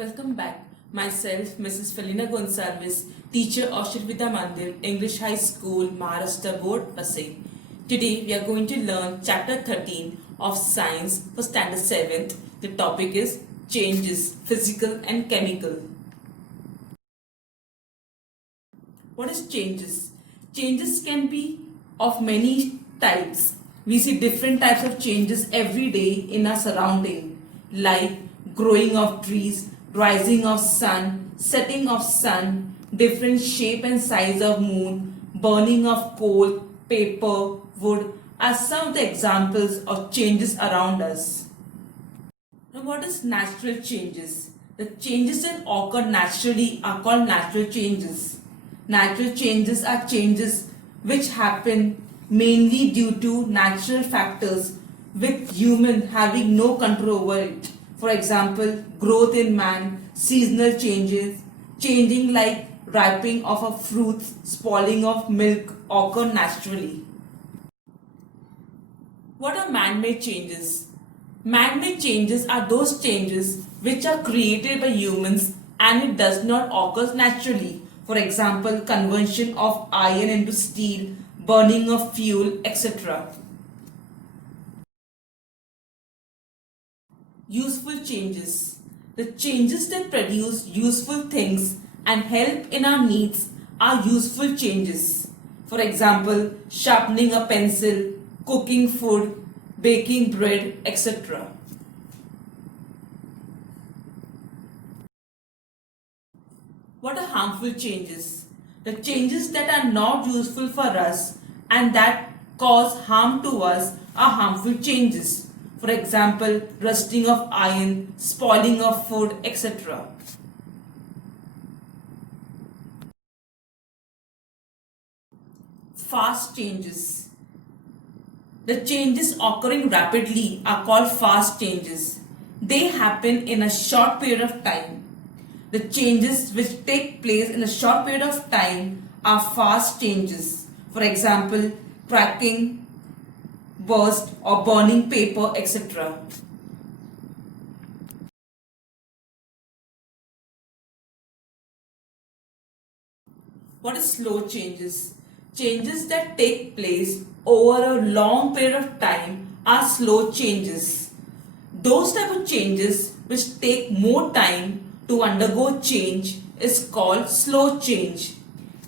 Welcome back. Myself, Mrs. Felina Gonsalves, teacher of Shirvita Mandir, English High School, Maharashtra Board, Vasai. Today we are going to learn chapter 13 of Science for Standard 7th. The topic is changes, physical and chemical. What is changes? Changes can be of many types. We see different types of changes every day in our surrounding, like growing of trees, rising of sun, setting of sun, different shape and size of moon, burning of coal, paper, wood are some of the examples of changes around us. Now, what is natural changes? The changes that occur naturally are called natural changes. Natural changes are changes which happen mainly due to natural factors with human having no control over it. For example, growth in man, seasonal changes, changing like ripening of a fruit, spoiling of milk occur naturally. What are man-made changes? Man-made changes are those changes which are created by humans and it does not occur naturally. For example, conversion of iron into steel, burning of fuel, etc. Useful changes. The changes that produce useful things and help in our needs are useful changes. For example, sharpening a pencil, cooking food, baking bread, etc. What are harmful changes? The changes that are not useful for us and that cause harm to us are harmful changes. For example, rusting of iron, spoiling of food, etc. Fast changes. The changes occurring rapidly are called fast changes. They happen in a short period of time. The changes which take place in a short period of time are fast changes. For example, cracking, burst or burning paper, etc. What is slow changes? Changes that take place over a long period of time are slow changes. Those type of changes which take more time to undergo change is called slow change.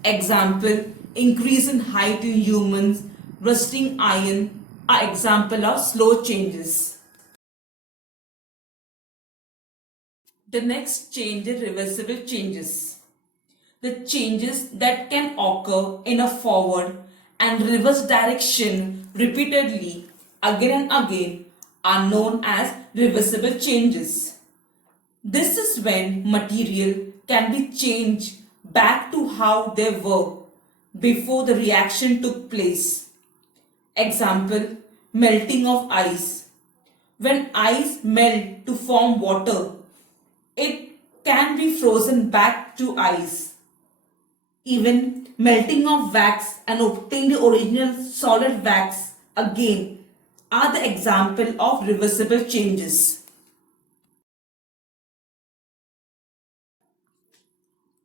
Example, increase in height in humans, rusting iron are example of slow changes. The next change is reversible changes. The changes that can occur in a forward and reverse direction repeatedly again and again are known as reversible changes. This is when material can be changed back to how they were before the reaction took place. Example, melting of ice. When ice melts to form water, it can be frozen back to ice. Even melting of wax and obtaining the original solid wax again are the example of reversible changes.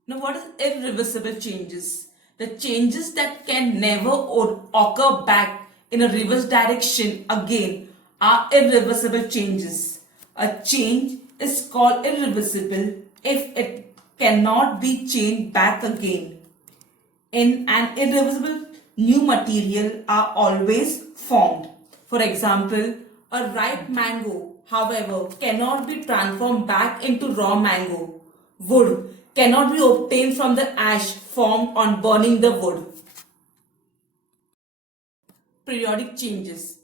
Now, what is irreversible changes? The changes that can never occur back in a reverse direction again are irreversible changes. A change is called irreversible if it cannot be changed back again. In an irreversible, new material are always formed. For example, a ripe mango, however, cannot be transformed back into raw mango. Wood cannot be obtained from the ash formed on burning the wood. Periodic changes.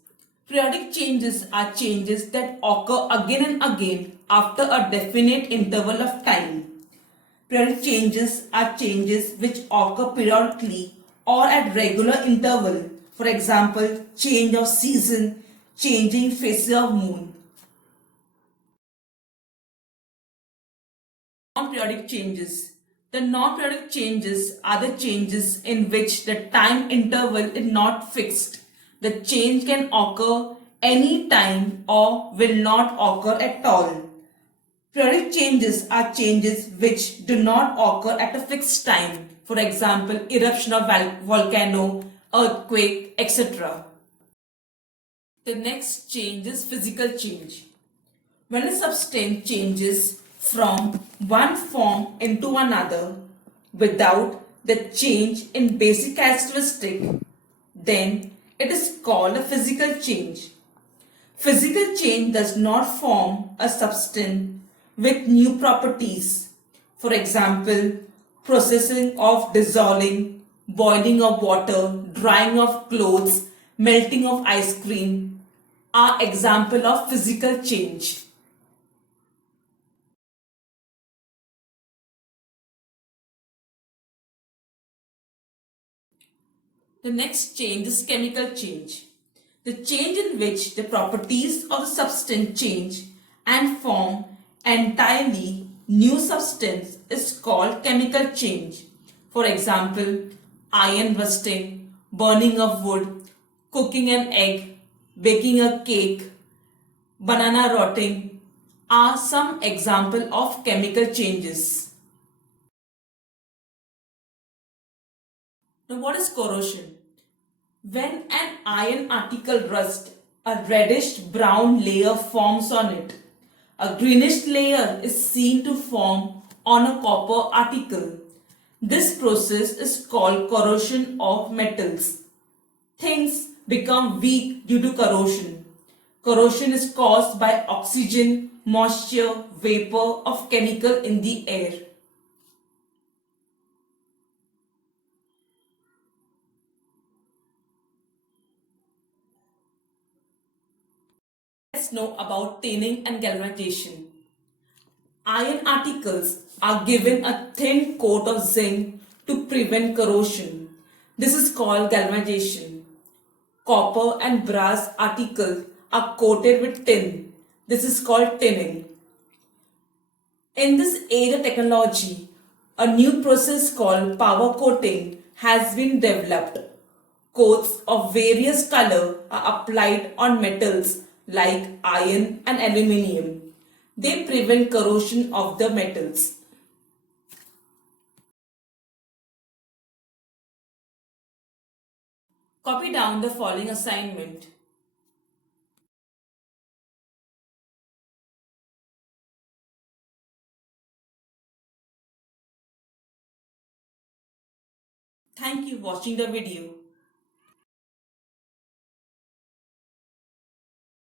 Periodic changes are changes that occur again and again after a definite interval of time. Periodic changes are changes which occur periodically or at regular interval. For example, change of season, changing phases of moon. Non-periodic changes. The non-periodic changes are the changes in which the time interval is not fixed. The change can occur any time or will not occur at all. Periodic changes are changes which do not occur at a fixed time. For example, eruption of volcano, earthquake, etc. The next change is physical change. When a substance changes from one form into another without the change in basic characteristic, then it is called a physical change. Physical change does not form a substance with new properties. For example, processing of dissolving, boiling of water, drying of clothes, melting of ice cream are example of physical change. The next change is chemical change. The change in which the properties of the substance change and form entirely new substance is called chemical change. For example, iron rusting, burning of wood, cooking an egg, baking a cake, banana rotting are some example of chemical changes. Now what is corrosion? When an iron article rusts, a reddish brown layer forms on it. A greenish layer is seen to form on a copper article. This process is called corrosion of metals. Things become weak due to corrosion. Corrosion is caused by oxygen, moisture, vapor of chemical in the air. Let's know about tanning and galvanization. Iron articles are given a thin coat of zinc to prevent corrosion. This is called galvanization. Copper and brass articles are coated with tin. This is called tinning. In this area of technology, a new process called power coating has been developed. Coats of various color are applied on metals like iron and aluminium. They prevent corrosion of the metals. Copy down the following assignment. Thank you for watching the video.